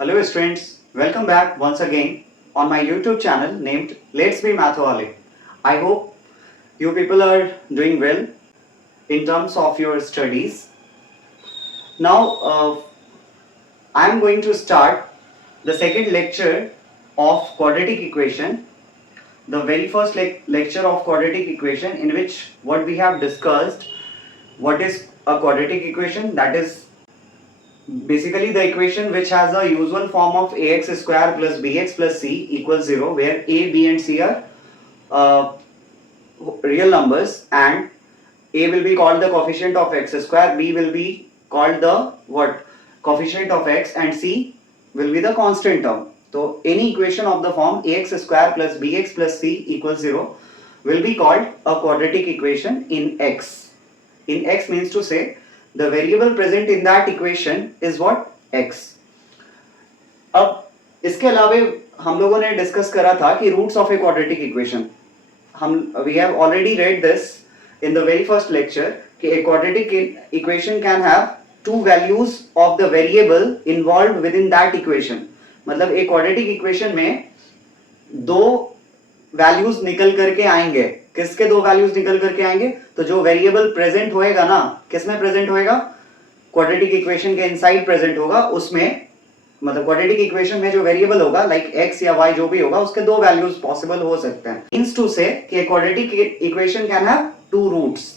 Hello students, welcome back once again on my YouTube channel named Let's Be Mathwale. I hope you people are doing well in terms of your studies. Now I am going to start the second lecture of quadratic equation. The very first lecture of quadratic equation, in which what we have discussed, what is a quadratic equation, that is basically the equation which has a usual form of ax square plus bx plus c equals 0, where a, b and c are uh, real numbers, and a will be called the coefficient of x square, b will be called the coefficient of x, and c will be the constant term. So any equation of the form ax square plus bx plus c equals 0 will be called a quadratic equation in x. In x means to say the variable present in that equation is what? x. अब इसके अलावे हम लोगों ने discuss करा था कि roots of a quadratic equation, we have already read this in the very first lecture कि a quadratic equation can have two values of the variable involved within that equation. मतलब एक quadratic equation में दो values निकल करके आएंगे. किसके दो वैल्यूज निकल करके आएंगे? तो जो वेरिएबल प्रेजेंट होएगा ना, किसमें प्रेजेंट होएगा? क्वाड्रेटिक इक्वेशन के इनसाइड प्रेजेंट होगा. उसमें मतलब क्वाड्रेटिक इक्वेशन में जो वेरिएबल होगा लाइक x या y जो भी होगा, उसके दो वैल्यूज पॉसिबल हो सकते हैं. मींस टू से कि quadratic equation can have two roots.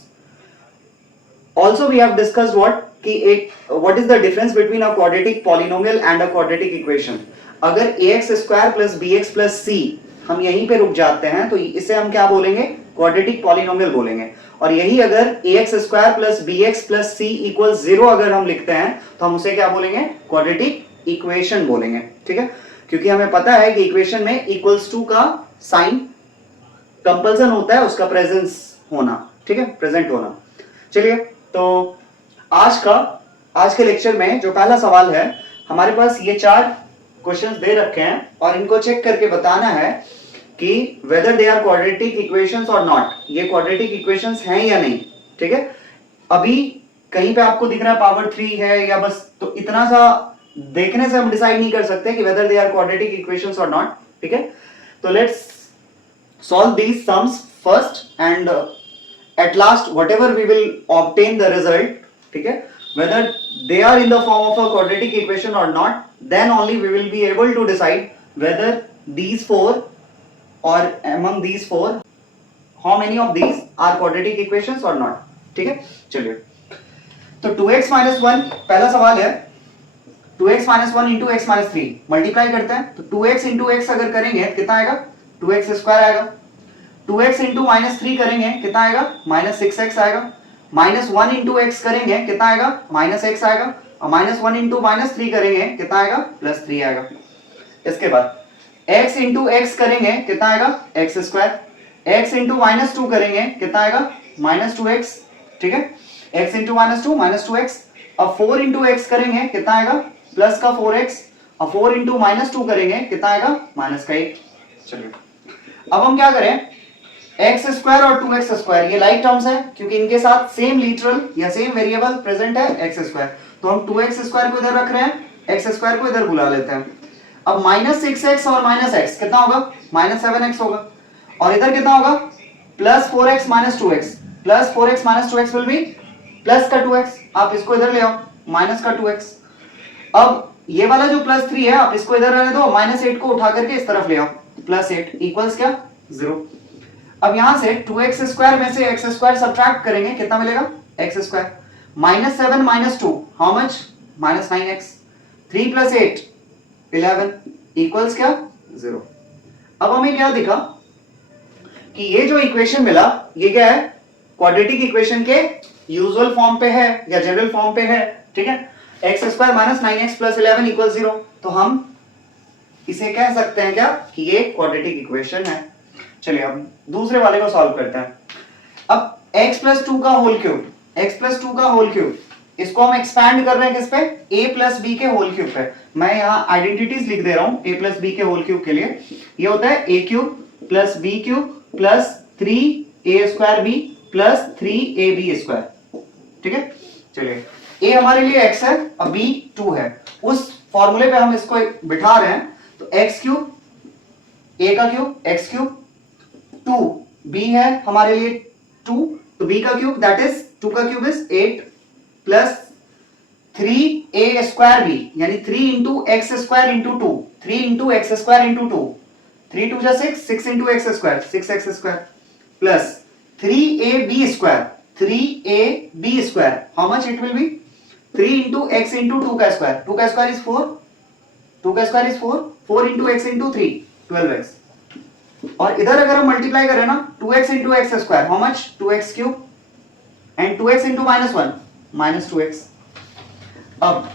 Also we have discussed what is the difference between a quadratic polynomial and a quadratic equation. अगर ax square plus bx plus c हम यहीं पे रुक जाते हैं तो इसे हम क्या बोलेंगे? क्वाड्रेटिक पॉलिनोमियल बोलेंगे. और यही अगर ax square plus bx plus c equals 0 अगर हम लिखते हैं तो हम उसे क्या बोलेंगे? क्वाड्रेटिक इक्वेशन बोलेंगे. ठीक है, क्योंकि हमें पता है कि इक्वेशन में इक्वल्स टू का साइन कंपल्सन होता है, उसका प्रेजेंस होना. ठीक है, प्रेजेंट होना. चलिए, तो आज के लेक्चर में जो पहला सवाल है, हमारे पास ये 4 क्वेश्चंस दे रखे हैं और इनको चेक करके बताना है कि whether they are quadratic equations or not. ये quadratic equations हैं या नहीं. ठीक है, अभी कहीं पे आपको दिख रहा है पावर 3 है या बस, तो इतना सा देखने से हम डिसाइड नहीं कर सकते कि whether they are quadratic equations or not. ठीक है, तो let's solve these sums first and at last whatever we will obtain the result, ठीक है, whether they are in the form of a quadratic equation or not, then only we will be able to decide whether these 4 or among these 4 how many of these are quadratic equations or not. ठीक है, चलिए, तो 2x minus 1 पहला सवाल है. 2x minus 1 into x minus 3 multiply करते हैं, तो 2x into x अगर करेंगे कितना आएगा? 2x स्क्वायर आएगा. 2x into minus 3 करेंगे कितना आएगा? minus 6x आएगा. minus 1 into x करेंगे कितना आएगा? minus x आएगा. और minus 1 into minus 3 करेंगे कितना आएगा? plus 3 आएगा. इसके बाद x into x करेंगे कितना आएगा? x square. x into minus 2 करेंगे कितना आएगा? minus 2x. ठीक है, x into minus 2 minus 2x. अब 4 into x करेंगे कितना आएगा? प्लस का 4x. और 4 into minus 2 करेंगे कितना आएगा? माइनस का 1. चलिए, अब हम क्या करें? x स्क्वायर और 2x स्क्वायर ये लाइक टर्म्स है, क्योंकि इनके साथ सेम लिटरल या सेम वेरिएबल प्रेजेंट है x स्क्वायर. तो हम 2x स्क्वायर को इधर रख रहे हैं, x स्क्वायर को इधर बुला लेते हैं. अब माइनस 6x और माइनस x कितना होगा? माइनस 7x होगा. और इधर कितना होगा? Plus 4x minus 2x. Plus 4x minus 2x will be plus का 2x. आप इसको इधर ले आओ, माइनस का 2x. अब ये वाला जो प्लस 3 है आप इसको इधर रहने दो, माइनस 8 को उठा करके इस तरफ ले आओ. प्लस 8 इक्वल्स क्या? 0. अब यहां से 2x स्क्वायर में से x स्क्वायर सब्ट्रैक्ट करेंगे कितना मिलेगा? x square. Minus 7 minus 2 how much? Minus 9x. 3 plus 8 11 equals क्या? 0. अब हमें क्या दिखा कि ये जो इक्वेशन मिला ये क्या है? क्वाड्रेटिक इक्वेशन के यूजुअल फॉर्म पे है या जनरल फॉर्म पे है. ठीक है, x square minus 9x plus 11 equal 0. तो हम इसे कह सकते हैं क्या कि ये क्वाड्रेटिक इक्वेशन है. चलिए, अब दूसरे वाले को सॉल्व करते हैं. अब x प्लस 2 का होल क्यूब, x प्लस 2 का होल क्यूब, इसको हम एक्सपैंड कर रहे हैं किस पे? a प्लस बी के होल क्यूब पे. मैं यहाँ आइडेंटिटीज लिख दे रहा हूं a प्लस बी के होल क्यूब के लिए. ये होता है a cube plus B cube plus 3a square b plus 3ab square. ठीक है, चलिए, a हमारे लिए x है, अब b 2 है. उस फॉर्मूले पे हम इसको बिठा रहे हैं, तो एक्स क्यूब ए का क्यूब एक्स क्यूब, 2 बी है हमारे लिए 2, तो बी का क्यूब दैट इज 2 का cube is 8 plus 3a square B, यानी 3 into X square into 2, 3 into X square into 2, 3 2 जा 6, 6 into X square 6x square plus 3ab square, 3ab square, how much it will be 3 into X into 2 का square, 2 का square is 4, 2 का square is 4, 4 into X into 3 12x, और इधर अगर हम multiply करें ना 2x into X square, how much 2x cube and 2x into -1 -2x। अब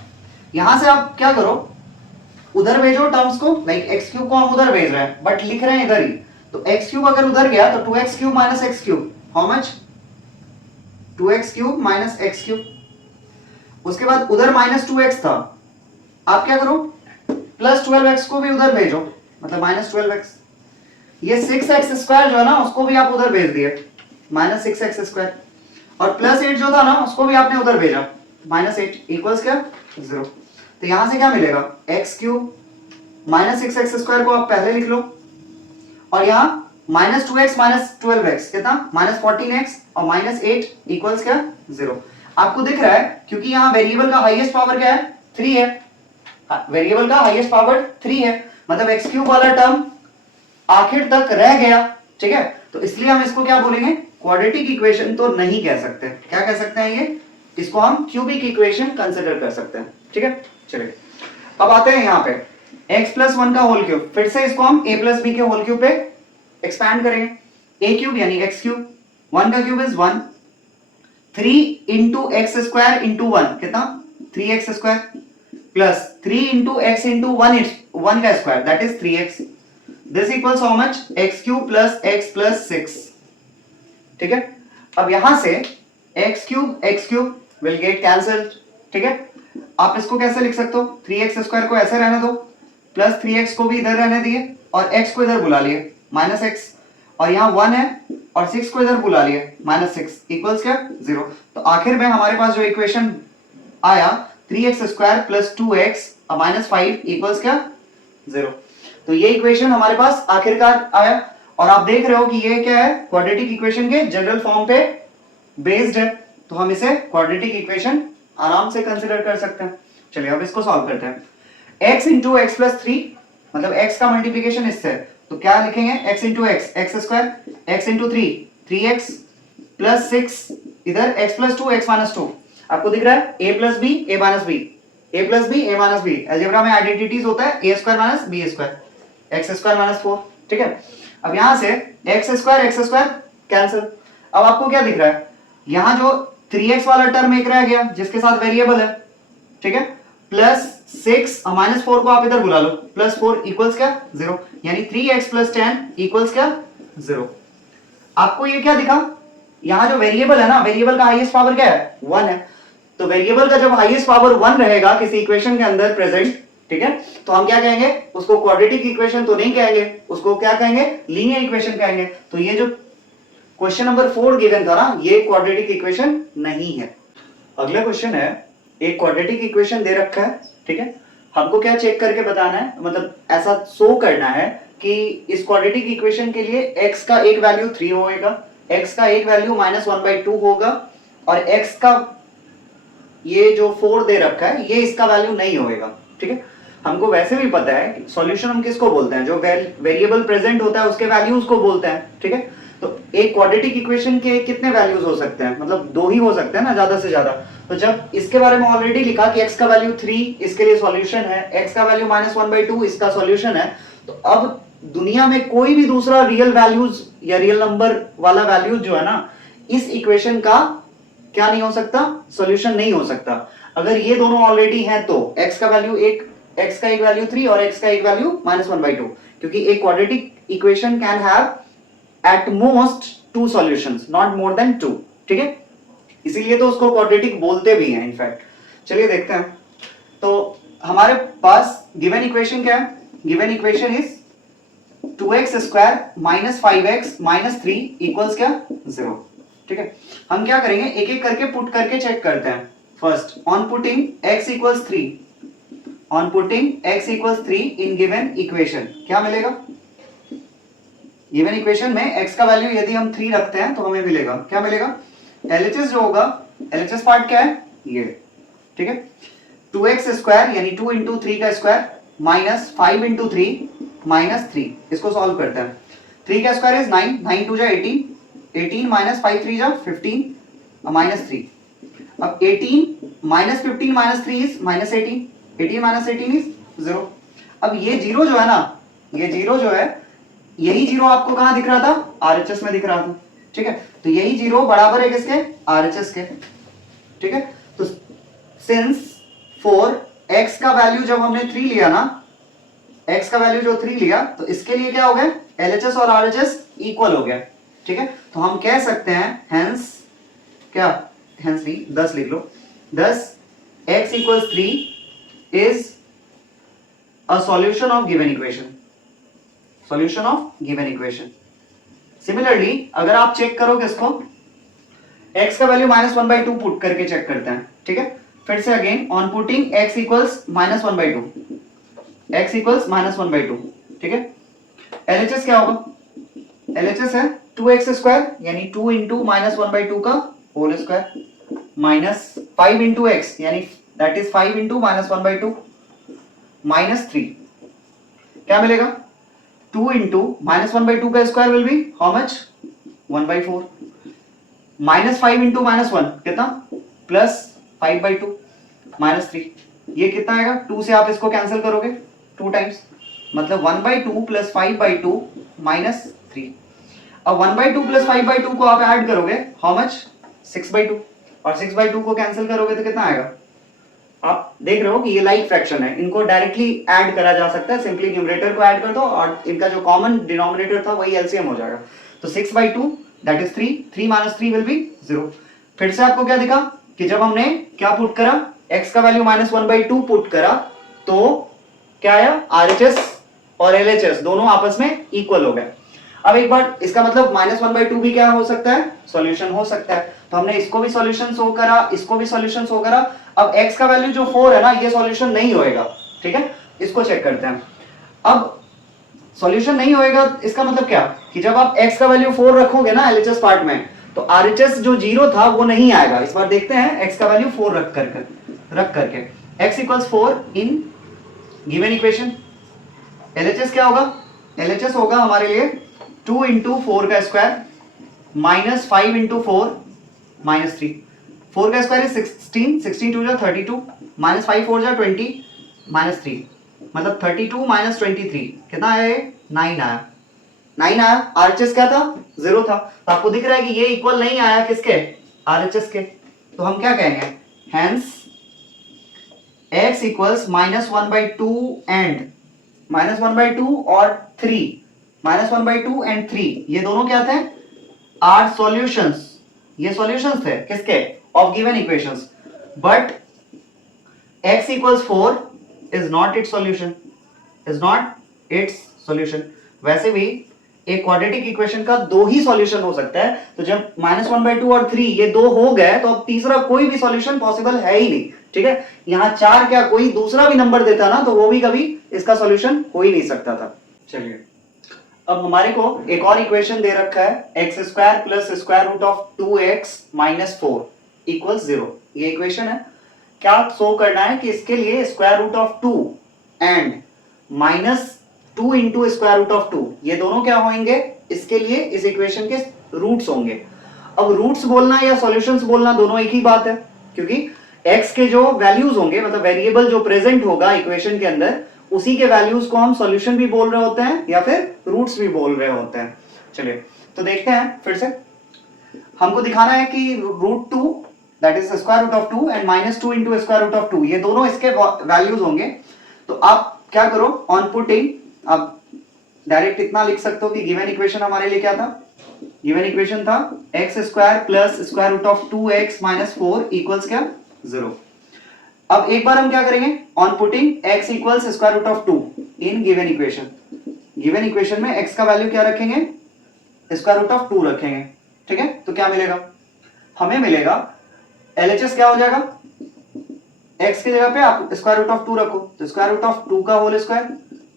यहां से आप क्या करो, उधर भेजो टर्म्स को, लाइक x क्यूब को हम उधर भेज रहे हैं बट लिख रहे हैं इधर ही, तो x क्यूब अगर उधर गया तो 2x cube minus x cube, how much 2x cube minus x cube. उसके बाद उधर -2x था, आप क्या करो प्लस 12x को भी उधर भेजो, मतलब -12x। ये 6x स्क्वायर जो है ना उसको भी आप उधर भेज दिए, -6x स्क्वायर, और प्लस 8 जो था ना उसको भी आपने उधर भेजा, -8 इक्वल्स क्या 0। तो यहां से क्या मिलेगा, x क्यूब -6x स्क्वायर को आप पहले लिख लो, और यहां -2x माइनस 12x कितना -14x, और -8 इक्वल्स क्या 0। आपको दिख रहा है क्योंकि यहां वेरिएबल का हाईएस्ट पावर क्या है 3 है, वेरिएबल का हाईएस्ट पावर 3 है, मतलब x क्यूब वाला टर्म आखिर तक रह गया, ठीक है। तो इसलिए हम इसको क्या बोलेंगे, क्वाड्रेटिक इक्वेशन तो नहीं कह सकते, क्या कह सकते हैं ये, इसको हम क्यूबिक इक्वेशन कंसीडर कर सकते हैं, ठीक है। चलिए अब आते हैं यहाँ पे x प्लस 1 का होल क्यूब, फिर से इसको हम a प्लस बी के होल क्यूब पे एक्सपैंड करेंगे, a क्यूब यानी x क्यूब, 1 का cube is 1, 3 into X square into 1 कितना 3x square plus 3 into X into 1 का square that is 3x, this equals how much x cube plus 6, ठीक है। अब यहां से x cube will get cancelled, ठीक है। आप इसको कैसे लिख सकते हो, 3x स्क्वायर को ऐसे रहने दो, प्लस 3x को भी इधर रहने दिए, और x को इधर बुला लिए -x, और यहाँ 1 है और 6 को इधर बुला लिए -6 इक्वल्स क्या 0। तो आखिर में हमारे पास जो इक्वेशन आया 3x square plus 2x -5 equals क्या 0। तो ये इक्वेशन हमारे पास आखिरकार आया, और आप देख रहे हो कि ये क्या है, क्वाड्रेटिक इक्वेशन के जनरल फॉर्म पे बेस्ड है, तो हम इसे क्वाड्रेटिक इक्वेशन आराम से कंसीडर कर सकते हैं। चलिए अब इसको सॉल्व करते हैं। x इंटू एक्स प्लस 3, मतलब x का मल्टीप्लीकेशन इससे, तो क्या लिखेंगे x into X square, x into 3x plus 6, इधर x प्लस 2 x माइनस 2, आपको दिख रहा है a plus B a minus B, a plus B a minus B, algebra में आइडेंटिटीज होता है a square minus b square, x square minus 4, ठीक है। अब यहां से x स्क्वायर कैंसिल, अब आपको क्या दिख रहा है, यहां जो 3x वाला टर्म एक रह गया जिसके साथ वेरिएबल है, ठीक है, प्लस 6 -4 को आप इधर बुला लो, प्लस 4 इक्वल्स क्या 0, यानी 3x प्लस 10 इक्वल्स क्या 0। आपको ये क्या दिखा, यहां जो वेरिएबल है ना, वेरिएबल का हाईएस्ट पावर क्या है 1 है, तो वेरिएबल का जब हाईएस्ट पावर 1 रहेगा किसी इक्वेशन के अंदर प्रेजेंट, ठीक है, तो हम क्या कहेंगे, उसको क्वाड्रेटिक इक्वेशन तो नहीं कहेंगे, उसको क्या कहेंगे, लीनियर इक्वेशन कहेंगे। तो ये जो क्वेश्चन नंबर 4 गिवन था ना, ये क्वाड्रेटिक इक्वेशन नहीं है। अगला क्वेश्चन है, एक क्वाड्रेटिक इक्वेशन दे रखा है, ठीक है, हमको क्या चेक करके बताना है, मतलब ऐसा शो करना है कि इस क्वाड्रेटिक इक्वेशन के लिए x का एक वैल्यू 3 होएगा, x का एक वैल्यू -1/2 होगा, और x का ये जो 4 दे रखा है ये इसका वैल्यू नहीं होएगा, ठीक है। हमको वैसे भी पता है सॉल्यूशन हम किसको बोलते हैं, जो वेरिएबल प्रेजेंट होता है उसके वैल्यूज को बोलते हैं, ठीक है। तो एक क्वाड्रेटिक इक्वेशन के कितने वैल्यूज हो सकते हैं, मतलब 2 ही हो सकते हैं ना ज्यादा से ज्यादा। तो जब इसके बारे में ऑलरेडी लिखा कि x का वैल्यू 3 इसके लिए सॉल्यूशन है, x का वैल्यू -1/2 इसका सॉल्यूशन है, तो अब दुनिया में कोई भी दूसरा रियल वैल्यूज या रियल नंबर वाला वैल्यूज जो है ना, इस इक्वेशन का क्या नहीं हो सकता, सॉल्यूशन नहीं हो सकता। अगर ये दोनों ऑलरेडी हैं तो x का वैल्यू x का एक वैल्यू 3 और x का एक वैल्यू -1/2, क्योंकि एक quadratic equation can have at most 2 solutions, not more than 2, ठीक है, इसीलिए तो उसको क्वाड्रेटिक बोलते भी हैं इनफैक्ट। चलिए देखते हैं, तो हमारे पास गिवन इक्वेशन क्या है, given equation is 2x square -5x -3 equals क्या 0, ठीक है। हम क्या करेंगे, एक एक करके पुट करके चेक करते हैं। First on putting x equals 3, on putting x equals 3 in given equation, क्या मिलेगा? गिवन इक्वेशन में x का वैल्यू यदि हम 3 रखते हैं तो हमें मिलेगा, क्या मिलेगा? LHS जो होगा, LHS पार्ट क्या है? ये, ठीक है, 2x स्क्वायर यानी 2 इंटू 3 का स्क्वायर माइनस 5 इंटू 3 माइनस 3, इसको सॉल्व करते हैं। 3 का स्क्वायर इज 9, 9 2 जा 18, 18 माइनस 5 3 जा 15 माइनस 3। अब 18 minus 15 minus 3 is minus 18, 18 minus 18 is 0। अब ये जीरो जो है ना, ये जीरो जो है, यही जीरो आपको कहां दिख रहा था? आरएचएस में दिख रहा था, ठीक है। तो यही जीरो बराबर है किसके? आरएचएस के, ठीक है। तो सिंस फॉर x का वैल्यू जब हमने 3 लिया ना, x का वैल्यू जो 3 लिया, तो इसके लिए क्या हो गया? LHS और RHS इक्वल हो गया, ठीक है। तो हम कह सकते हैं हेंस, क्या हेंस भी 10 लिख लो, 10 x equals 3 is a solution of given equation, solution of given equation. Similarly अगर आप चेक करोगे इसको, x का वैल्यू -1/2 पुट करके चेक करते हैं, ठीक है। फिर से again on putting x equals -1/2, x equals -1/2, ठीक है। LHS क्या होगा? LHS है 2x स्क्वायर यानी 2 इंटू -1/2 का whole square minus 5 into x यानी दैट इज 5 इंटू -1/2 माइनस 3, क्या मिलेगा? 2 इंटू -1/2 का square will be how much? 1/4 minus 5 into -1 कितना? प्लस 5/2 माइनस 3, ये कितना आएगा? 2 से आप इसको कैंसिल करोगे 2 टाइम्स, मतलब 1/2 प्लस 5/2 माइनस 3। अब 1/2 प्लस 5/2 को आप ऐड करोगे हाउ मच? 6/2, और 6/2 को कैंसिल करोगे तो कितना आएगा? आप देख रहे हो कि ये लाइक फ्रैक्शन है, इनको डायरेक्टली ऐड करा जा सकता है, सिंपली न्यूमरेटर को ऐड कर दो और इनका जो कॉमन डिनोमिनेटर था वही एलसीएम हो जाएगा। तो 6/2 that is 3, 3 minus 3 will be 0। फिर से आपको क्या दिखा कि जब हमने क्या पुट करा, x का वैल्यू -1/2 पुट करा तो क्या आया? RHS और LHS दोनों आपस में इक्वल हो गए। अब एक बार इसका मतलब -1/2 भी क्या हो सकता है? सॉल्यूशन हो सकता है। तो हमने इसको भी सॉल्यूशन शो करा, इसको भी सॉल्यूशन शो करा। अब x का वैल्यू जो 4 है ना, ये सॉल्यूशन नहीं होएगा, ठीक है। इसको चेक करते हैं। अब सॉल्यूशन नहीं होएगा इसका मतलब क्या? कि जब आप x का वैल्यू 4 रखोगे ना LHS पार्ट में, तो RHS जो 0 था वो नहीं आएगा। इस बार देखते हैं x का वैल्यू 4 रख करके x इक्वल्स 4 इन गिवन इक्वेशन। LHS क्या होगा? LHS होगा हमारे लिए 2 इंटू 4 का स्क्वायर माइनस 5 इंटू 4 माइनस 3। 4 का स्क्वायर इज 16, 16 2 जा 32 माइनस 5 4 जा 20 माइनस 3, मतलब 32 माइनस 23 कितना आया? 9 आया, 9 आया। RHS क्या था? 0 था। तो आपको दिख रहा है कि ये इक्वल नहीं आया किसके? RHS के। तो हम क्या कहेंगे? हेंस x इक्वल्स -1/2 एंड -1/2 और 3, -1/2 एंड 3 ये दोनों क्या थे? आर सॉल्यूशंस, ये सॉल्यूशंस थे किसके? Of given equations. But x equals 4 is not it's solution, is not it's solution. वैसे भी एक क्वाड्रेटिक इक्वेशन का 2 ही सॉल्यूशन हो सकता है, तो जब -1/2 और 3 ये 2 हो गए तो अब तीसरा कोई भी सॉल्यूशन पॉसिबल है ही नहीं, ठीक है। यहां 4 क्या कोई दूसरा भी नंबर देता ना तो वो भी कभी इसका सॉल्यूशन हो ही नहीं सकता था। चलिए अब हमारे को एक और इक्वेशन दे रखा है x² plus square root of 2x minus 4 equals 0। ये इक्वेशन है। क्या शो करना है कि इसके लिए square root of 2 and minus 2 into square root of 2 ये दोनों क्या होंगे? इसके लिए इस इक्वेशन के रूट्स होंगे। अब रूट्स बोलना या सॉल्यूशंस बोलना दोनों एक ही बात है, क्योंकि x के जो वैल्यूज होंगे, मतलब वेरिएबल जो प्रेजेंट होगा इक्वेशन के अंदर, उसी के वैल्यूज को हम सॉल्यूशन भी बोल रहे होते हैं या फिर रूट्स भी बोल रहे होते हैं। चलिए तो देखते हैं फिर से। हमको दिखाना है कि root 2 that is square root of 2 and minus 2 into square root of 2 ये दोनों इसके वैल्यूज होंगे। तो आप क्या करो, ऑन पुटिंग आप डायरेक्ट इतना लिख सकते हो कि गिवन इक्वेशन हमारे लिए क्या था? गिवन इक्वेशन था x² plus square root of 2x minus 4 equals क्या? 0। अब एक बार हम क्या करेंगे, on putting x equals square root of 2 in given equation. Given equation में x का वैल्यू क्या रखेंगे? स्क्वायर रूट ऑफ 2 रखेंगे, ठीक है। तो क्या मिलेगा हमें? मिलेगा LHS क्या हो जाएगा? x की जगह पे आप स्क्वायर रूट ऑफ 2 रखो, तो स्क्वायर रूट ऑफ 2 का whole square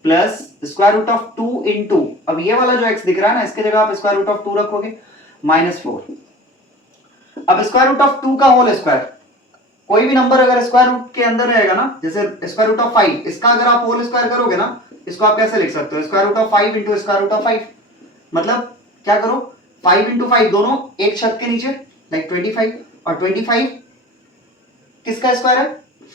plus square root of 2 into, अब ये वाला जो x दिख रहा है ना, इसकी जगह आप स्क्वायर रूट ऑफ 2 रखोगे -4। अब स्क्वायर रूट ऑफ 2 का होल स्क्वायर, कोई भी नंबर अगर स्क्वायर रूट के अंदर रहेगा ना, जैसे स्क्वायर रूट ऑफ 5, इसका अगर आप होल स्क्वायर करोगे ना, इसको आप कैसे लिख सकते हो, square root of 5 into square root of 5। मतलब क्या करो, 5 इंटू 5 दोनों एक छत के नीचे, लाइक 25, और 25 किसका स्क्वायर है,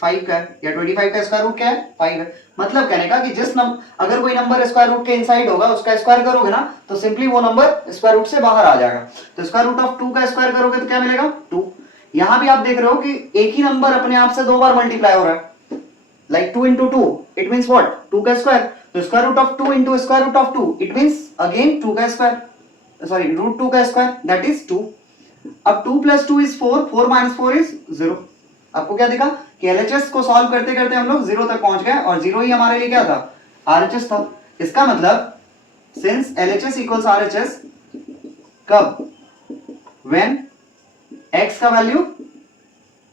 5 का है, या 25 का स्क्वायर रूट क्या है, 5 है। मतलब कहने का कि जिस नंबर, अगर कोई नंबर स्क्वायर रूट के इनसाइड होगा, उसका स्क्वायर करोगे ना, तो सिंपली वो नंबर स्क्वायर रूट से बाहर आ जाएगा। तो स्क्वायर रूट ऑफ 2 का स्क्वायर करोगे तो क्या मिलेगा, 2। यहां भी आप देख रहे हो कि एक ही नंबर अपने आप से दो बार मल्टीप्लाई हो रहा है, like 2 into 2 it means what, 2 का स्क्वायर। तो square root of 2 into square root of 2 it means again 2 का स्क्वायर, सॉरी रूट 2 का स्क्वायर, दैट इज 2। अब 2 प्लस 2 इज 4, 4 माइनस 4 इज 0। आपको क्या दिखा कि एलएचएस को सॉल्व करते करते हम लोग 0 तक पहुंच गए, और 0 ही हमारे लिए क्या था, आरएचएस था। इसका मतलब सिंस एलएचएस इक्वल्स आरएचएस, कब, व्हेन x का वैल्यू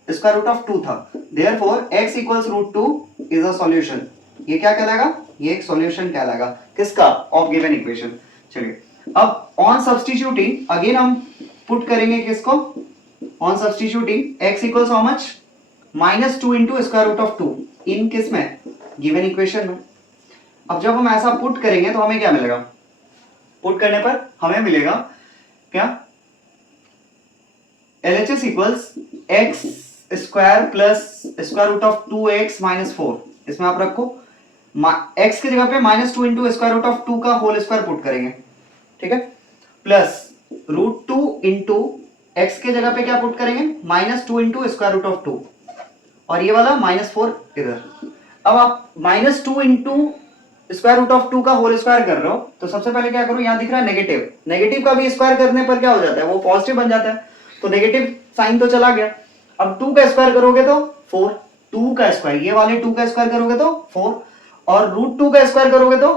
स्क्वायर रूट ऑफ 2 था, therefore x equals root 2 is a solution. ये क्या कहलाएगा, ये एक सॉल्यूशन कहलाएगा, किसका, ऑफ गिवन इक्वेशन। चलिए अब ऑन सब्स्टिट्यूटिंग अगेन हम पुट करेंगे किसको, on substituting x equals how much, -2 into square root of 2 in किस में, गिवन इक्वेशन में। अब जब हम ऐसा पुट करेंगे तो हमें क्या मिलेगा, पुट करने पर हमें मिलेगा क्या, LHS equals x square plus square root of 2x minus 4, इसमें आप रखो x की जगह पे -2 इंटू स्क्वायर रूट ऑफ 2 का होल स्क्वायर पुट करेंगे, ठीक है, प्लस रूट 2 इंटू x के जगह पे क्या पुट करेंगे, -2 इंटू स्क्वायर रूट ऑफ 2, और ये वाला -4 इधर। अब आप -2 इंटू स्क्वायर रूट ऑफ 2 का होल स्क्वायर कर रहे हो, तो सबसे पहले क्या करो, यहां दिख रहा है नेगेटिव, नेगेटिव का भी स्क्वायर करने पर क्या हो जाता है, वो पॉजिटिव बन जाता है, तो नेगेटिव साइन तो चला गया। अब 2 का स्क्वायर करोगे तो 4, 2 का स्क्वायर, ये वाले 2 का स्क्वायर करोगे तो 4, और रूट 2 का स्क्वायर करोगे तो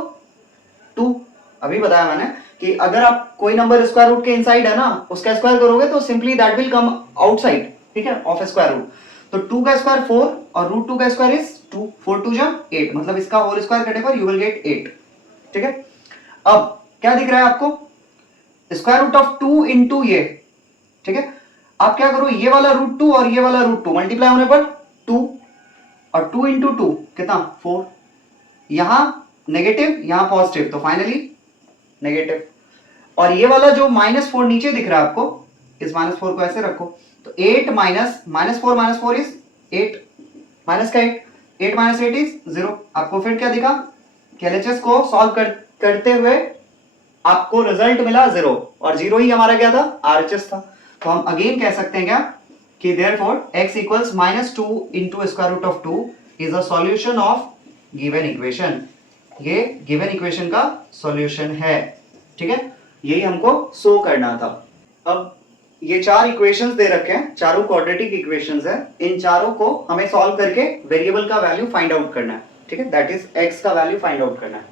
2। अभी बताया मैंने कि अगर आप कोई नंबर स्क्वायर रूट के इनसाइड है ना, उसका स्क्वायर करोगे तो simply that will come outside, ठीक है, ऑफ स्क्वायर रूट। तो 2 का स्क्वायर 4 और रूट 2 का स्क्वायर इज 2, 4 2 जा 8, मतलब इसका होल स्क्वायर करने पर यू विल गेट 8, ठीक है। अब क्या दिख रहा है आपको, स्क्वायर रूट ऑफ 2 इंटू ये, ठीक है, आप क्या करो, ये वाला रूट 2 और ये वाला रूट 2 मल्टीप्लाई होने पर 2, और 2 इंटू 2 कितना, 4, यहां नेगेटिव यहां पॉजिटिव, तो फाइनली नेगेटिव। और ये वाला जो -4 नीचे दिख रहा है आपको, इस -4 को ऐसे रखो, तो 8 -4 इज 8, माइनस का 8 माइनस 8 इज 0। आपको फिर क्या दिखा, एलएचएस को सॉल्व करते हुए आपको रिजल्ट मिला 0, और 0 ही हमारा क्या था, आरएचएस था। तो हम अगेन कह सकते हैं क्या कि therefore x equals -2 into square root of 2 is a solution of given equation. ये गिवन इक्वेशन का सॉल्यूशन है, ठीक है, यही हमको शो करना था। अब ये चार इक्वेशंस दे रखे हैं, चारों क्वाड्रेटिक इक्वेशंस है, इन चारों को हमें सॉल्व करके वेरिएबल का वैल्यू फाइंड आउट करना है, ठीक है, दैट इज x का वैल्यू फाइंड आउट करना है।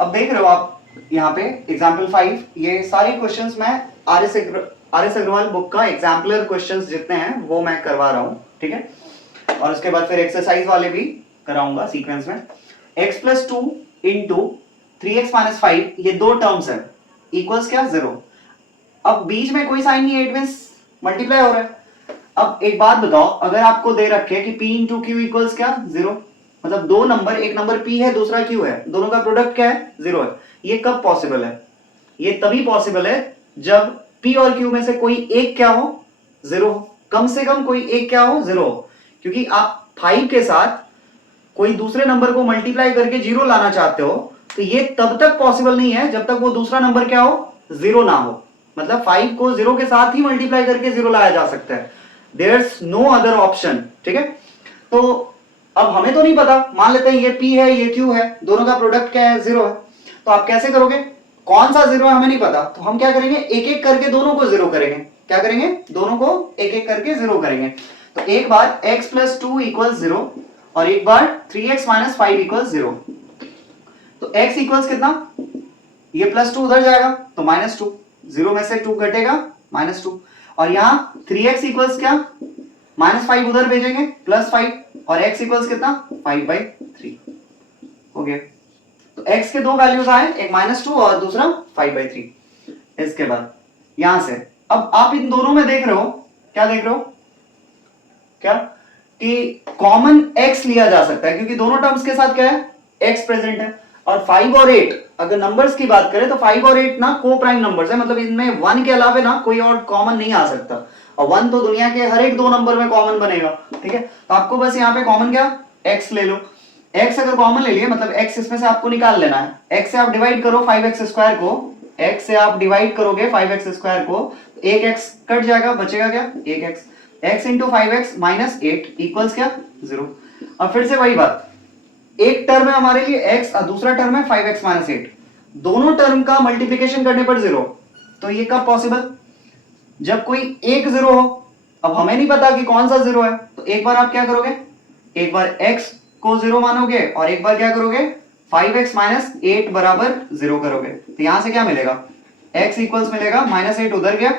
अब देख रहे हो आप यहाँ पे एग्जाम्पल 5, ये सारे क्वेश्चंस मैं आर एस अग्रवाल बुक का एग्जाम्पलर क्वेश्चंस जितने हैं वो मैं करवा रहा हूँ, ठीक है, और उसके बाद फिर एक्सरसाइज वाले भी कराऊंगा सीक्वेंस में। x plus 2 into 3x minus 5, ये दो टर्म्स है, इक्वल्स क्या, 0। अब बीच में कोई साइन नहीं है, इट मींस मल्टीप्लाई हो रहा है। अब एक बात बताओ, अगर आपको दे रखे कि p इंटू क्यू इक्वल्स क्या, 0, मतलब दो नंबर, एक नंबर p है दूसरा q है, दोनों का प्रोडक्ट क्या है, 0 है। ये कब पॉसिबल है, ये तभी पॉसिबल है जब p और q में से कोई एक क्या हो, 0 हो, कम से कम कोई एक क्या हो, 0 हो, क्योंकि आप 5 के साथ कोई दूसरे नंबर को मल्टीप्लाई करके 0 लाना चाहते हो, तो ये तब तक पॉसिबल नहीं है जब तक वो दूसरा नंबर क्या हो, 0 ना हो। मतलब 5 को 0 के साथ ही मल्टीप्लाई करके 0 लाया जा सकता है, देयर्स नो अदर ऑप्शन, ठीक है। तो अब हमें तो नहीं पता, मान लेते हैं ये p है ये q है, दोनों का प्रोडक्ट क्या है, 0 है, तो आप कैसे करोगे, कौन सा 0 है हमें नहीं पता, तो हम क्या करेंगे, एक एक करके दोनों को 0 करेंगे। क्या करेंगे, दोनों को एक एक करके 0 करेंगे। तो एक बार x प्लस 2 इक्वल 0 और एक बार 3x माइनस 5 इक्वल 0। तो x इक्वल्स कितना, ये प्लस 2 उधर जाएगा तो -2, 0 में से 2 घटेगा -2, और यहां 3x इक्वल्स क्या, -5 उधर भेजेंगे +5 और x इक्वल्स कितना 5/3 हो गया। तो x के दो वैल्यूज आए, एक -2 और दूसरा 5/3। इसके बाद यहां से अब आप इन दोनों में देख रहे हो, क्या देख रहे हो, क्या कि कॉमन x लिया जा सकता है क्योंकि दोनों टर्म्स के साथ क्या है x प्रेजेंट है। और 5 और 8 अगर नंबर्स की बात करें तो 5 और 8 ना को प्राइम नंबर्स है, मतलब इनमें 1 के अलावा ना कोई और कॉमन नहीं आ सकता, और 1 तो दुनिया के हर एक दो नंबर में कॉमन बनेगा। ठीक है, तो आपको बस यहाँ पे कॉमन क्या x ले लो। x अगर कॉमन ले लिए मतलब x इसमें से आपको निकाल लेना है। x से आप डिवाइड करो 5x स्क्वायर को, x से आप डिवाइड करोगे 5x स्क्वायर को, एक x कट जाएगा, बचेगा क्या एक x। x into 5x minus 8 equals क्या 0। अब फिर से वही बात, एक टर्म है हमारे लिए x और दूसरा टर्म है 5x माइनस 8, दोनों टर्म का मल्टीप्लिकेशन करने पर 0। तो ये कब पॉसिबल, जब कोई एक 0 हो। अब हमें नहीं पता कि कौन सा 0 है, तो एक बार आप क्या करोगे, एक बार x को 0 मानोगे और एक बार क्या करोगे 5x माइनस 8 बराबर 0 करोगे। तो यहां से क्या मिलेगा, x इक्वल्स मिलेगा -8 उधर गया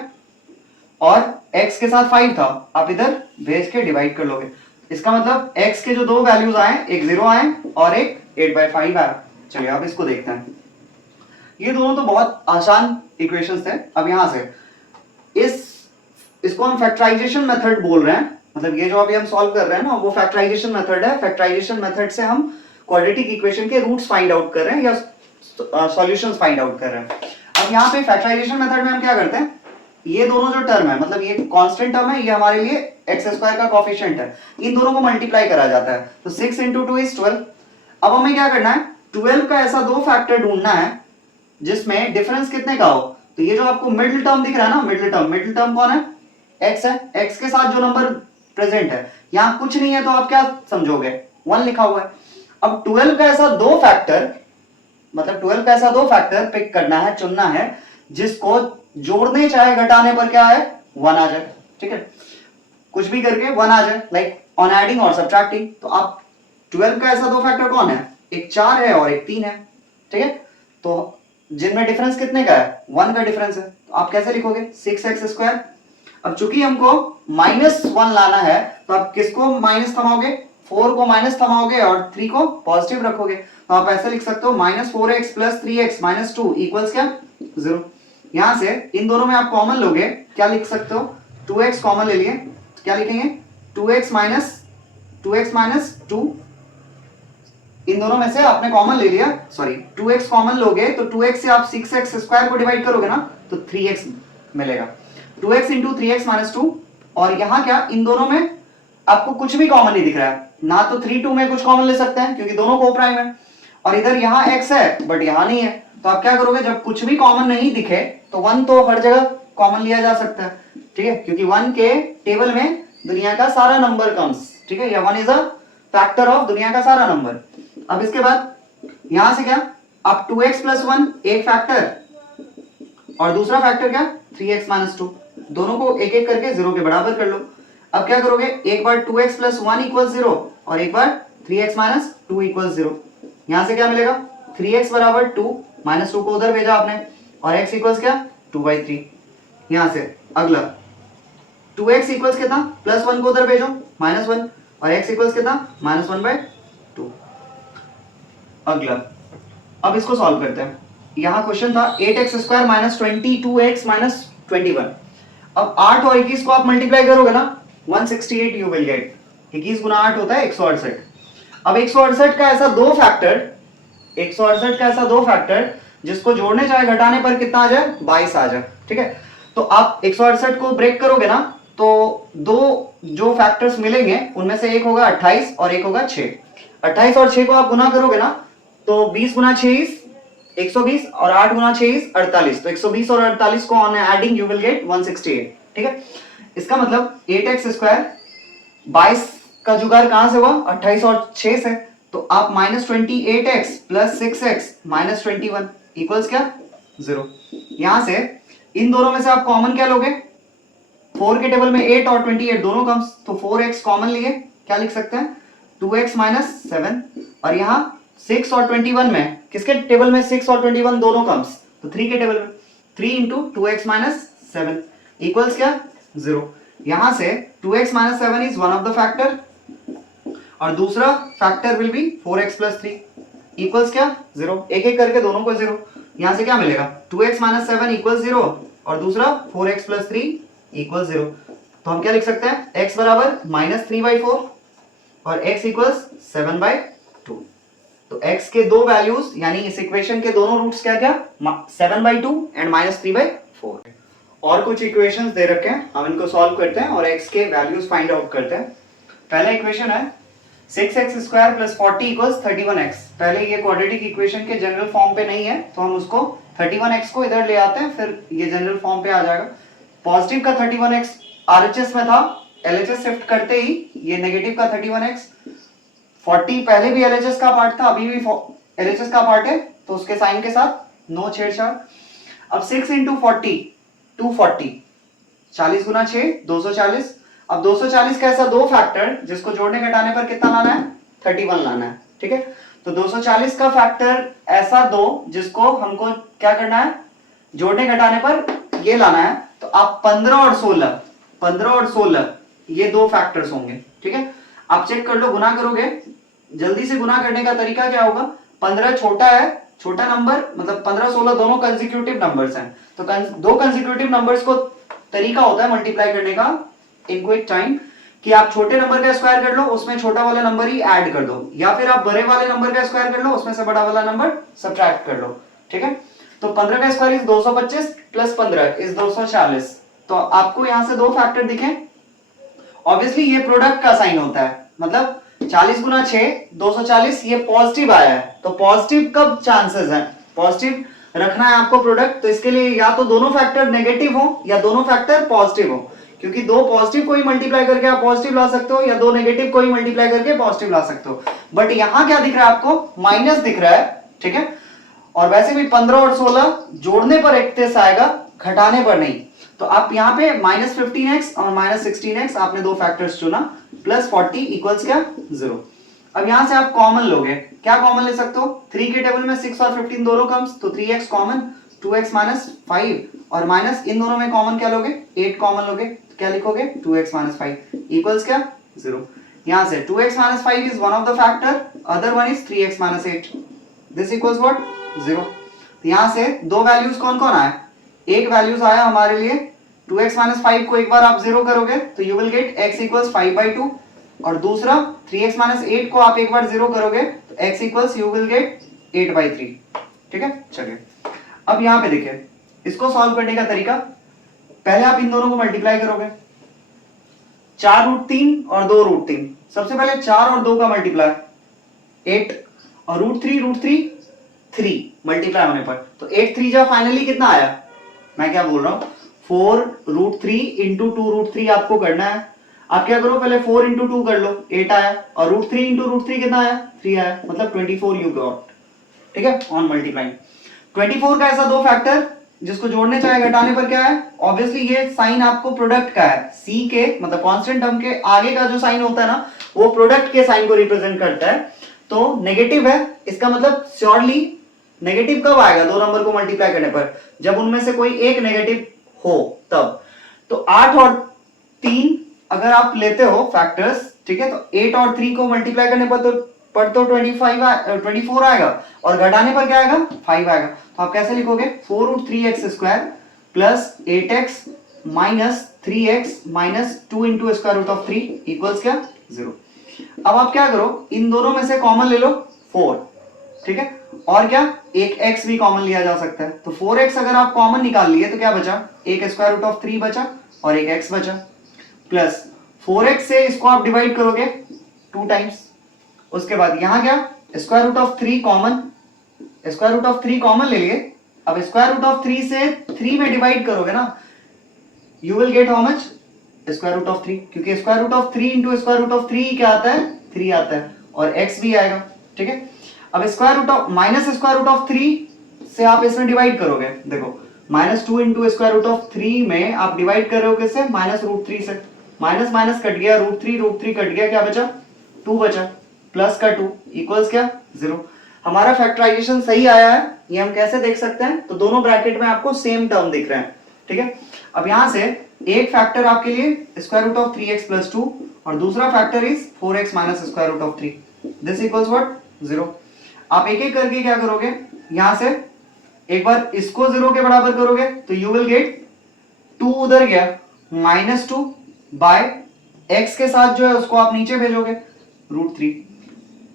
और x के साथ 5 था, आप इधर भेज के डिवाइड कर लोगे। इसका मतलब x के जो दो वैल्यूज आए, एक 0 आए और एक 8/5 आया। चलिए अब इसको देखते हैं। ये दोनों तो बहुत आसान इक्वेशंस थे। अब यहां से इसको हम फैक्टराइजेशन मेथड बोल रहे हैं, मतलब ये जो अभी हम सॉल्व कर रहे हैं ना वो फैक्टराइजेशन मेथड है। फैक्टराइजेशन मेथड से हम क्वाड्रेटिक इक्वेशन के रूट्स फाइंड आउट कर रहे हैं या सॉल्यूशंस फाइंड आउट कर रहे हैं। अब यहाँ पे फैक्टराइजेशन मेथड में हम क्या करते हैं, ये दोनों जो टर्म है, मतलब ये कांस्टेंट टर्म है, ये हमारे लिए एक्स स्क्वायर का कोफिशिएंट है, इन दोनों को मल्टीप्लाई करा जाता है। तो 6 इंटू 2 इज 12। अब हमें क्या करना है, 12 का ऐसा दो फैक्टर ढूंढना है जिसमें डिफरेंस कितने का हो। तो ये जो आपको मिडिल टर्म दिख रहा है ना, मिडिल टर्म कौन है, x है। x के साथ जो नंबर प्रेजेंट है, यहां कुछ नहीं है तो आप क्या समझोगे 1 लिखा हुआ है। अब 12 का ऐसा दो फैक्टर, मतलब 12 का ऐसा दो फैक्टर पिक करना है, चुनना है, जिसको जोड़ने चाहे घटाने पर क्या है 1 आ जाए। ठीक है, कुछ भी करके 1 आ जाए, लाइक ऑन एडिंग और सब्ट्रैक्टिंग। तो आप 12 का ऐसा दो फैक्टर कौन है, एक 4 है और एक 3 है। ठीक है, तो जिनमें डिफरेंस कितने का है 1 का डिफरेंस है, तो आप कैसे लिखोगे 6x स्क्वायर। अब चूंकि हमको -1 लाना है तो आप किसको माइनस थमाओगे, 4 को माइनस थमाओगे और 3 को पॉजिटिव रखोगे। तो आप ऐसे लिख सकते हो -4x plus 3x minus 2 equals क्या 0। यहां से इन दोनों में आप कॉमन लोगे, क्या लिख सकते हो 2x कॉमन ले लिए, तो क्या लिखेंगे 2x माइनस 2। इन दोनों में से आपने कॉमन ले लिया, सॉरी 2x कॉमन लोगे तो 2x से आप 6x स्क्वायर को डिवाइड करोगे ना तो 3x मिलेगा। 2x into 3x minus 2। और यहां क्या, इन दोनों में आपको कुछ भी कॉमन नहीं दिख रहा है ना, तो 3 2 में कुछ कॉमन ले सकते हैं क्योंकि दोनों को प्राइम है, और इधर यहां x है बट यहां नहीं है। तो आप क्या करोगे, जब कुछ भी कॉमन नहीं दिखे तो 1 तो हर जगह कॉमन लिया जा सकता है। ठीक है, क्योंकि 1 के टेबल में दुनिया का सारा नंबर कम्स। ठीक है, या 1 इज अ फैक्टर ऑफ दुनिया का सारा नंबर। अब इसके बाद यहां से क्या, आप 2x प्लस 1 एक फैक्टर और दूसरा फैक्टर क्या 3x माइनस 2, दोनों को एक एक करके 0 के बराबर कर लो। अब क्या करोगे, एक बार 2x प्लस 1 इक्वल 0 और एक बार 3x माइनस 2 इक्वल 0। यहां से क्या मिलेगा 3x बराबर 2, माइनस 2 को उधर भेजा आपने और x इक्वल्स क्या 2/3। यहां से अगला 2x इक्वल्स कितना, प्लस 1 को उधर भेजो -1 और x इक्वल्स कितना -1/2। अगला अब इसको सॉल्व करते हैं। यहां क्वेश्चन था 8x square minus 22x minus 21। अब 8 और 21 को आप मल्टीप्लाई करोगे ना 168 यू विल गेट, 21 गुना 8 होता है 168। अब 168 का ऐसा दो फैक्टर, 168 का ऐसा दो फैक्टर जिसको जोड़ने चाहे घटाने पर कितना आ जाए 22 आ जाए। ठीक है, तो आप 168 को ब्रेक करोगे ना तो दो जो फैक्टर्स मिलेंगे उनमें से एक होगा 28 और एक होगा 6। 28 और 6 को आप गुना करोगे ना तो 20 गुना 6 120 और 8 गुना 6 48। तो 120 और 48 को on adding you will gate 168। ठीक है, इसका मतलब 8x स्क्वायर 22 का जुगाड़ कहां से हुआ 28 और 6 से, तो आप -28x plus 6x minus 21 equals क्या 0। यहां से इन दोनों में से आप कॉमन क्या लोगे, 4 के टेबल में 8 और 28 दोनों कम्स, तो 4x कॉमन लिए क्या लिख सकते हैं 2x माइनस 7। और यहां 6 और 21 में किसके टेबल में 6 और 21 दोनों कम्स, तो 3 के टेबल में 3 इंटू 2x माइनस 7 इक्वल्स क्या 0। यहां से 2x minus 7 is one of the factor और दूसरा factor will be 4x plus 3 equals क्या 0। एक एक करके दोनों को 0। यहां से क्या मिलेगा 2x minus 7 इक्वल्स 0 और दूसरा 4x plus 3 इक्वल्स 0। तो हम क्या लिख सकते हैं x बराबर -3/4 और x इक्वल्स 7/2। तो x के दो वैल्यूज यानी इस इक्वेशन के दोनों रूट्स क्या क्या 7/2 एंड -3/4। और कुछ इक्वेशंस दे रखे हैं, हम इनको सॉल्व करते हैं और x के वैल्यूज फाइंड आउट करते हैं। पहला इक्वेशन है 6x square plus 40 equals 31x। पहले ये क्वाड्रेटिक इक्वेशन के जनरल फॉर्म पे नहीं है तो हम उसको 31x को इधर ले आते हैं, फिर ये जनरल फॉर्म पे आ जाएगा। पॉजिटिव का 31x RHS में था, LHS शिफ्ट करते ही ये नेगेटिव का 31x, 40 पहले भी LHS का पार्ट था, अभी भी LHS का पार्ट है, तो उसके साइन के साथ नो छेड़छाड़। अब 6 इंटू 40 240, 40 गुना 6 240। अब 240 का ऐसा दो फैक्टर जिसको जोड़ने घटाने पर कितना लाना है 31 लाना है, ठीक है। तो 240 का फैक्टर ऐसा दो जिसको हमको क्या करना है जोड़ने घटाने पर ये लाना है। तो आप 15 और 16 ये दो फैक्टर्स होंगे, ठीक है। आप चेक कर लो, गुना करोगे, जल्दी से गुना करने का तरीका क्या होगा, 15 छोटा है, छोटा नंबर मतलब 15 16 दोनों कंसेक्यूटिव नंबर्स हैं, तो दो कंसेक्यूटिव नंबर्स को तरीका होता है मल्टीप्लाई करने का इन क्विक टाइम कि आप छोटे नंबर का स्क्वायर कर लो, उसमें छोटा वाला नंबर ही ऐड कर दो, या फिर आप बड़े वाले नंबर का स्क्वायर कर लो, उसमें से बड़ा वाला नंबर सब्ट्रैक्ट कर लो, ठीक है। तो 15 का स्क्वायर इज 225 प्लस 15 इज 240। तो आपको यहां से दो फैक्टर दिखे, ऑब्वियसली ये प्रोडक्ट का साइन होता है, मतलब 40 गुना 6 240 ये पॉजिटिव आया है, तो पॉजिटिव कब चांसेस हैं, पॉजिटिव रखना है आपको प्रोडक्ट, तो इसके लिए या तो दोनों फैक्टर नेगेटिव हो या दोनों फैक्टर पॉजिटिव हो, क्योंकि दो पॉजिटिव को ही मल्टीप्लाई करके आप पॉजिटिव ला सकते हो या दो नेगेटिव को ही मल्टीप्लाई करके पॉजिटिव ला सकते हो। बट यहां क्या दिख रहा है आपको माइनस दिख रहा है, ठीक है। और वैसे भी 15 और 16 जोड़ने पर 31 आएगा, घटाने पर नहीं। तो आप यहाँ पे -15x और -16x आपने दो फैक्टर्स चुना, प्लस 40 इक्वल्स क्या 0। अब यहां से आप कॉमन लोगे, क्या कॉमन ले सकते हो, 3 के टेबल में 6 और 15 दोनों कम्स, तो 3x कॉमन, 2x -5 और माइनस इन दोनों में कॉमन क्या लोगे 8 कॉमन लोगे, तो क्या लिखोगे 2x -5 इक्वल्स क्या 0। यहां से 2x -5 is one of the factor, other one is 3x -8, this equals what 0। तो यहां से दो वैल्यूज कौन कौन आए, एक वैल्यूज आया हमारे लिए 2x -5 को एक बार आप 0 करोगे तो you will get x equals 5/2, और दूसरा 3x -8 को आप एक बार 0 करोगे तो x equals you will gate 8/3, ठीक है। चलिए अब यहां पे देखिए, इसको सॉल्व करने का तरीका, पहले आप इन दोनों को मल्टीप्लाई करोगे, 4√3 और 2√3। सबसे पहले 4 और 2 का मल्टीप्लाई 8 और √3 3 मल्टीप्लाई होने पर, तो 8 3 जा फाइनली कितना आया, मैं क्या बोल रहा हूं 4√3 इंटू 2√3 आपको करना है। आप क्या करो पहले 4 इंटू 2 कर लो, 8 आया, और √3 इंटू √3 कितना आया 3 आया, मतलब 24 यू गॉट, ठीक है, ऑन मल्टीप्लाइंग। 24 का ऐसा दो फैक्टर जिसको जोड़ने चाहे घटाने पर क्या है, ऑब्वियसली ये साइन आपको प्रोडक्ट का है, सी के मतलब कांस्टेंट टर्म के आगे का जो साइन होता है ना वो प्रोडक्ट के साइन को रिप्रेजेंट करता है, तो नेगेटिव है, इसका मतलब श्योरली नेगेटिव कब आएगा दो नंबर को मल्टीप्लाई करने पर, जब उनमें से कोई एक नेगेटिव हो तब। तो 8 और 3 अगर आप लेते हो फैक्टर्स, ठीक है, तो 8 और 3 को मल्टीप्लाई करने पर तो 24 आएगा, और घटाने पर क्या आएगा 5 आएगा। तो आप कैसे लिखोगे 4√3x square plus 8x minus 3x minus 2 into square root of 3 equals क्या 0। अब आप क्या करो, इन दोनों में से कॉमन ले लो 4, ठीक है, और क्या एक x भी कॉमन लिया जा सकता है, तो 4x अगर आप कॉमन निकाल लिए तो क्या बचा, एक स्क्वायर रूट ऑफ 3 बचा और एक x बचा, प्लस 4x से इसको आप डिवाइड करोगे 2 टाइम्स, उसके बाद यहां क्या square root of 3 common, square root of 3 common ले लिए, अब स्क्वायर रूट ऑफ 3 से 3 में डिवाइड करोगे ना, you will get how much square root of 3, क्योंकि square root of 3 into square root of 3 क्या आता है 3 आता है, और x भी आएगा, ठीक है। अब square root of minus square root of 3 से आप इसमें डिवाइड करोगे, देखो -2 इंटू स्क्वायर रूट ऑफ 3 में आप डिवाइड कर रहे हो किससे -√3 से, माइनस माइनस कट गया, √3 कट गया, क्या बचा 2 बचा, प्लस का 2 इक्वल्स क्या 0। हमारा फैक्टराइजेशन सही आया है, ये हम कैसे देख सकते हैं, तो दोनों ब्रैकेट में आपको सेम टर्म दिख रहे हैं, ठीक है। अब यहां से एक फैक्टर आपके लिए square root of 3x plus 2 और दूसरा factor is 4x minus square root of 3. This equals what? 0. आप एक एक करके क्या करोगे, यहां से एक बार इसको 0 के बराबर करोगे तो यू विल गेट 2 उधर गया -2 बाय x के साथ जो है उसको आप नीचे भेजोगे √3.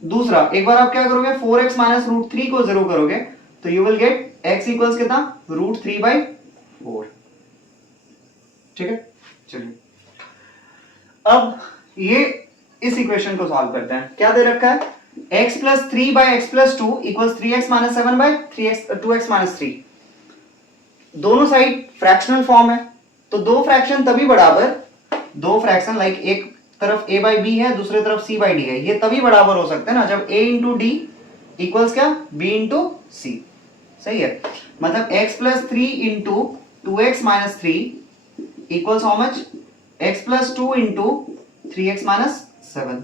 दूसरा एक बार आप क्या करोगे 4x माइनस √3 को 0 करोगे तो you will get x equals कितना √3/4. ठीक है, चलिए अब ये इस इक्वेशन को सॉल्व करते हैं. क्या दे रखा है? x plus 3/x+2 equals 3x minus 7/2x minus 3. दोनों साइड फ्रैक्शनल फॉर्म है तो दो फ्रैक्शन तभी बराबर, दो फ्रैक्शन लाइक एक तरफ a/b है दूसरी तरफ c/d है, ये तभी बराबर हो सकते हैं ना जब a इंटू डी इक्वल्स क्या b इंटू सी. सही है, मतलब x plus 3 into 2x minus 3 equals how much? x plus 2 into 3x minus 7.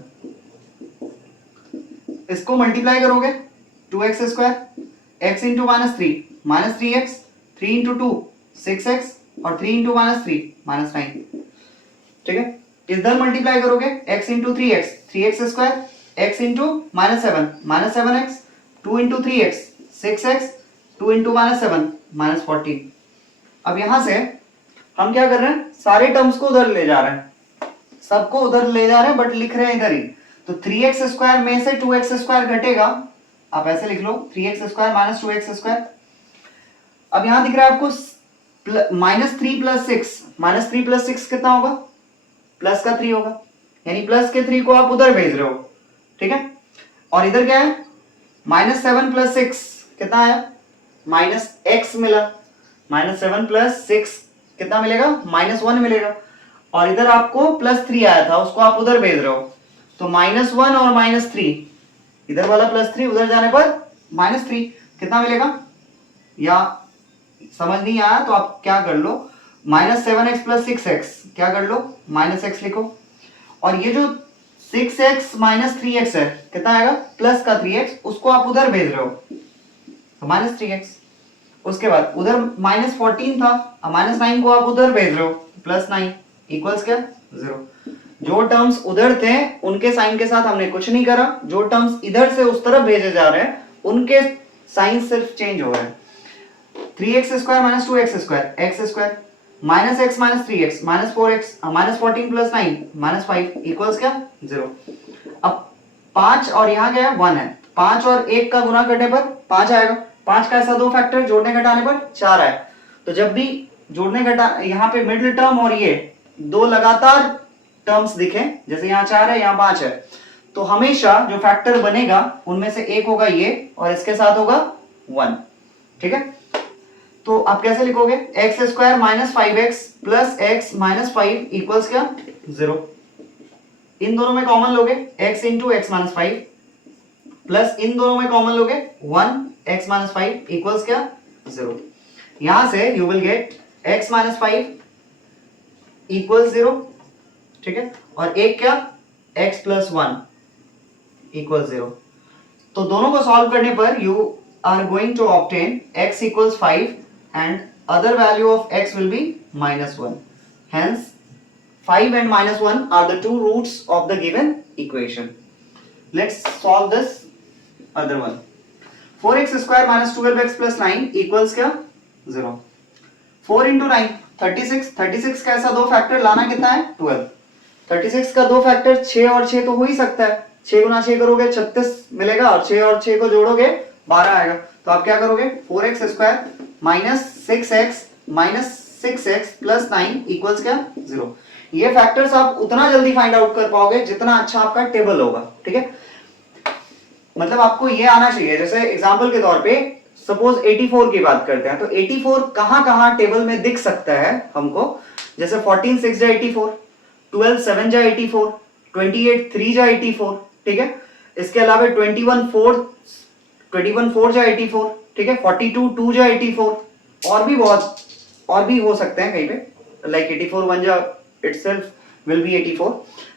इसको मल्टीप्लाई करोगे 2x square, x into -3 -3x, 3 into 2 6x और 3 इंटू -3 -9. ठीक है, इधर मल्टीप्लाई करोगे x into 3x 3x square, x into -7 -7x, 2 into 3x 6x, 2 into -7 -14. अब यहां से हम क्या कर रहे हैं, सारे टर्म्स को उधर ले जा रहे हैं, सबको उधर ले जा रहे हैं बट लिख रहे हैं इधर ही. तो 3x स्क्वायर में से 2x स्क्वायर घटेगा, आप ऐसे लिख लो 3x square minus 2x square. अब यहां दिख रहा है आपको -3 प्लस 6, -3 प्लस 6 कितना होगा? प्लस का 3 होगा, यानी प्लस के 3 को आप उधर भेज रहे हो. ठीक है, और इधर क्या है? -7 प्लस 6 कितना आया? -x मिला. -7 प्लस 6 कितना मिलेगा? -1 मिलेगा. और इधर आपको +3 आया था, उसको आप उधर भेज रहे हो तो -1 और -3, इधर वाला +3 उधर जाने पर -3 कितना मिलेगा? या समझ नहीं आया तो आप क्या कर लो, -7x प्लस 6x क्या कर लो, -x लिखो. और ये जो 6x माइनस 3x है कितना आएगा? प्लस का 3x, उसको आप उधर भेज रहे हो तो -3x. उसके बाद उधर -14 था, -9 को आप उधर भेज रहे हो +9 इक्वल्स क्या? 0. जो टर्म्स उधर थे उनके साइन के साथ हमने कुछ नहीं करा, जो टर्म्स इधर से उस तरफ भेजे जा रहे हैं उनके साइन सिर्फ चेंज हो रहे हैं. 3x square minus 2x square x square minus x minus 3x minus 4x minus 14 plus 9 minus 5 equals क्या? 0. अब 5 और यहाँ क्या है? 1 है. 5 और 1 का गुना करने पर 5 आएगा. 5 का ऐसा दो फैक्टर जोड़ने घटाने पर 4 आए. तो जब भी जोड़ने घटा यहाँ पे मिडिल टर्म और ये दो लगातार टर्म्स दिखे, जैसे यहाँ 4 है यहाँ 5 है, तो हमेशा जो फैक्टर बनेगा उनमें से एक होगा ये और इसके साथ होगा 1. ठीक है, तो आप कैसे लिखोगे? x square minus 5x plus x minus 5 equals क्या? 0. इन दोनों में कॉमन लोगे x into x minus 5 plus इन दोनों में कॉमन लोगे 1 x माइनस 5 इक्वल्स क्या? 0. यहां से you will get x minus 5 equals 0. ठीक है, और एक क्या? x plus 1 equals 0. तो दोनों को सॉल्व करने पर you are going to obtain x equals 5 and other value of x will be -1. Hence 5 and -1 are the two roots of the given equation. Let's solve this other one. 4x square minus 12x plus 9 equals क्या? 0. 4 into 9 36. 36 का ऐसा दो factor लाना कितना है? 12. 36 का दो factor 6 और 6 तो हो ही सकता है. 6 गुना 6 करोगे 36 मिलेगा और 6 और 6 को जोड़ोगे 12 आएगा. तो आप क्या करोगे? 4x square minus 6x plus 9 equals क्या? 0. ये फैक्टर्स आप उतना जल्दी फाइंड आउट कर पाओगे जितना अच्छा आपका टेबल होगा. ठीक है, मतलब आपको ये आना चाहिए. जैसे एग्जांपल के तौर पे सपोज 84 की बात करते हैं तो 84 कहां टेबल में दिख सकता है हमको. जैसे 14 6 जा 84, 12 7 जा 84, 28 3 जा 84. ठीक है, इसके अलावा 21 4 जा 84. ठीक है, 42 2 जा 84 और भी बहुत और भी हो सकते हैं कहीं पे लाइक 84 1 जा इटसेल्फ विल बी 84.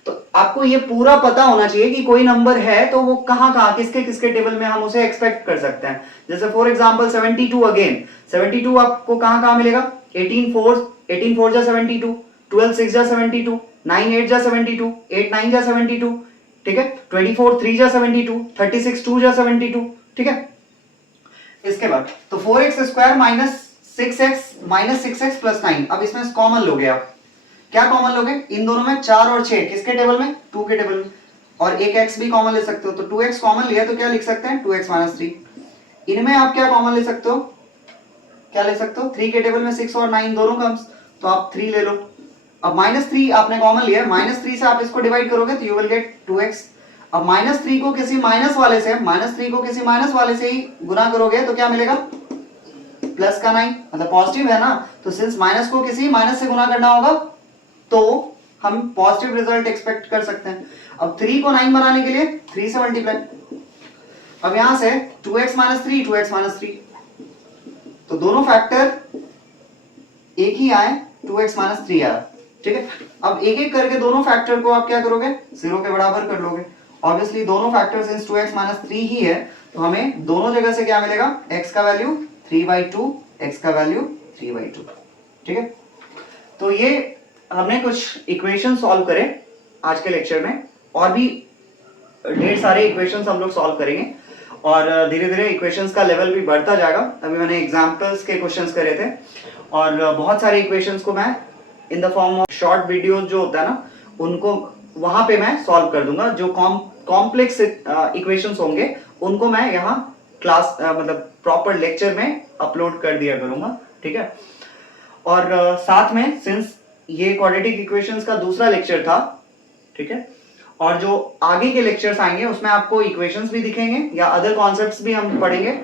तो आपको ये पूरा पता होना चाहिए कि कोई नंबर है तो वो कहां किसके टेबल में हम उसे एक्सपेक्ट कर सकते हैं. जैसे फॉर एग्जांपल 72 अगेन 72 आपको कहां मिलेगा? 18 4 जा 72 12 6 जा 72, 9 8 जा 72, 8 9 जा 72, ठीक है, 24 3 जा 72, 36 2 जा 72, ठीक है। इसके बाद तो 4x square minus 6x plus 9, अब इसमें कॉमन लोगे आप, क्या कॉमन लोगे, इन दोनों में 4 और 6 किसके टेबल में, 2 के टेबल में, और एक x भी कॉमन ले सकते हो, तो 2x कॉमन लिया तो क्या लिख सकते हैं 2x माइनस 3। इनमें आप क्या कॉमन ले सकते हो, क्या ले सकते हो, 3 के टेबल में 6 और 9 दोनों कम्स, तो आप 3 ले लो। अब -3 आपने कॉमन लिया, -3 से आप इसको डिवाइड करोगे तो यू विल गेट 2x। अब -3 को किसी माइनस वाले से, -3 को किसी माइनस वाले से ही गुना करोगे तो क्या मिलेगा, प्लस का 9, मतलब पॉजिटिव है ना, तो सिंस माइनस को किसी माइनस से गुना करना होगा तो हम पॉजिटिव रिजल्ट एक्सपेक्ट कर सकते हैं। अब 3 को 9 बनाने के लिए 3 से मल्टीप्लाई, अब यहां से 2x माइनस 3 2x माइनस 3, तो दोनों फैक्टर एक ही आए, 2x माइनस 3 आया, ठीक है। अब एक एक करके दोनों फैक्टर को आप क्या करोगे, 0 के बराबर कर लोगे। ऑब्वियसली दोनों फैक्टर सिंस 2x माइनस 3 ही है तो हमें दोनों जगह से क्या मिलेगा, x का वैल्यू 3/2, x का वैल्यू 3/2, ठीक है। तो ये हमने कुछ इक्वेशन सॉल्व करे आज के लेक्चर में, और भी ढेर सारे इक्वेशंस हम लोग सॉल्व करेंगे और धीरे धीरे इक्वेशंस का लेवल भी बढ़ता जाएगा। अभी मैंने एग्जांपल्स के क्वेश्चंस करे थे और बहुत सारे इक्वेशंस को मैं in the form of short videos जो होता है ना, उनको वहां पे मैं सॉल्व कर दूंगा। जो कॉम्प्लेक्स इक्वेशंस होंगे उनको मैं यहाँ क्लास मतलब प्रॉपर लेक्चर में अपलोड कर दिया करूंगा, ठीक है। और साथ में सिंस ये क्वाड्रेटिक इक्वेशंस का दूसरा लेक्चर था, ठीक है, और जो आगे के लेक्चर्स आएंगे उसमें आपको इक्वेशंस भी दिखेंगे या अदर कॉन्सेप्ट्स भी हम पढ़ेंगे,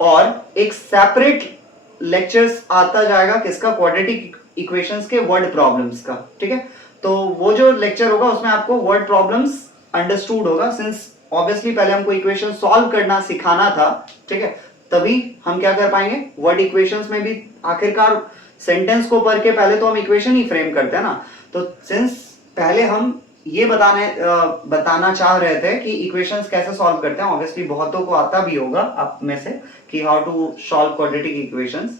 और एक सेपरेट लेक्चर्स आता जाएगा किसका, क्वाड्रेटिक इक्वेशंस के वर्ड प्रॉब्लम्स का, ठीक है। तो वो जो लेक्चर होगा उसमें आपको वर्ड प्रॉब्लम्स अंडरस्टूड होगा, सिंस ऑब्वियसली पहले हमको इक्वेशन सॉल्व करना सिखाना था, ठीक है, तभी हम क्या कर पाएंगे, वर्ड इक्वेशंस में भी आखिरकार सेंटेंस को पढ़ के पहले तो हम इक्वेशन ही फ्रेम करते हैं ना, तो सिंस पहले हम ये बताना चाह रहे थे कि इक्वेशंस कैसे सॉल्व करते हैं। ऑब्वियसली बहुतों को आता भी होगा आप में से कि how to solve quadratic equations.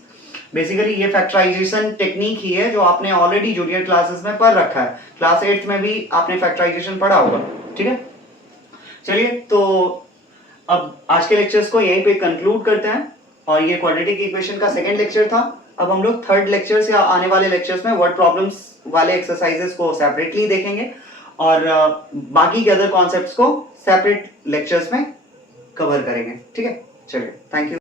Basically ये फैक्टराइजेशन टेक्निक ही है जो आपने ऑलरेडी जूनियर क्लासेस में पढ़ रखा है, क्लास 8th में भी आपने फैक्टराइजेशन पढ़ा होगा, ठीक है। चलिए तो अब आज के लेक्चर्स को यहीं पे कंक्लूड करते हैं, और ये क्वाड्रेटिक इक्वेशन का सेकंड लेक्चर था। अब हम लोग थर्ड लेक्चर्स या आने वाले लेक्चर्स में वर्ड प्रॉब्लम्स वाले एक्सरसाइजेस को सेपरेटली देखेंगे और बाकी के अदर कॉन्सेप्ट्स को सेपरेट लेक्चर्स में कवर करेंगे, ठीक है। चलिए, थैंक यू।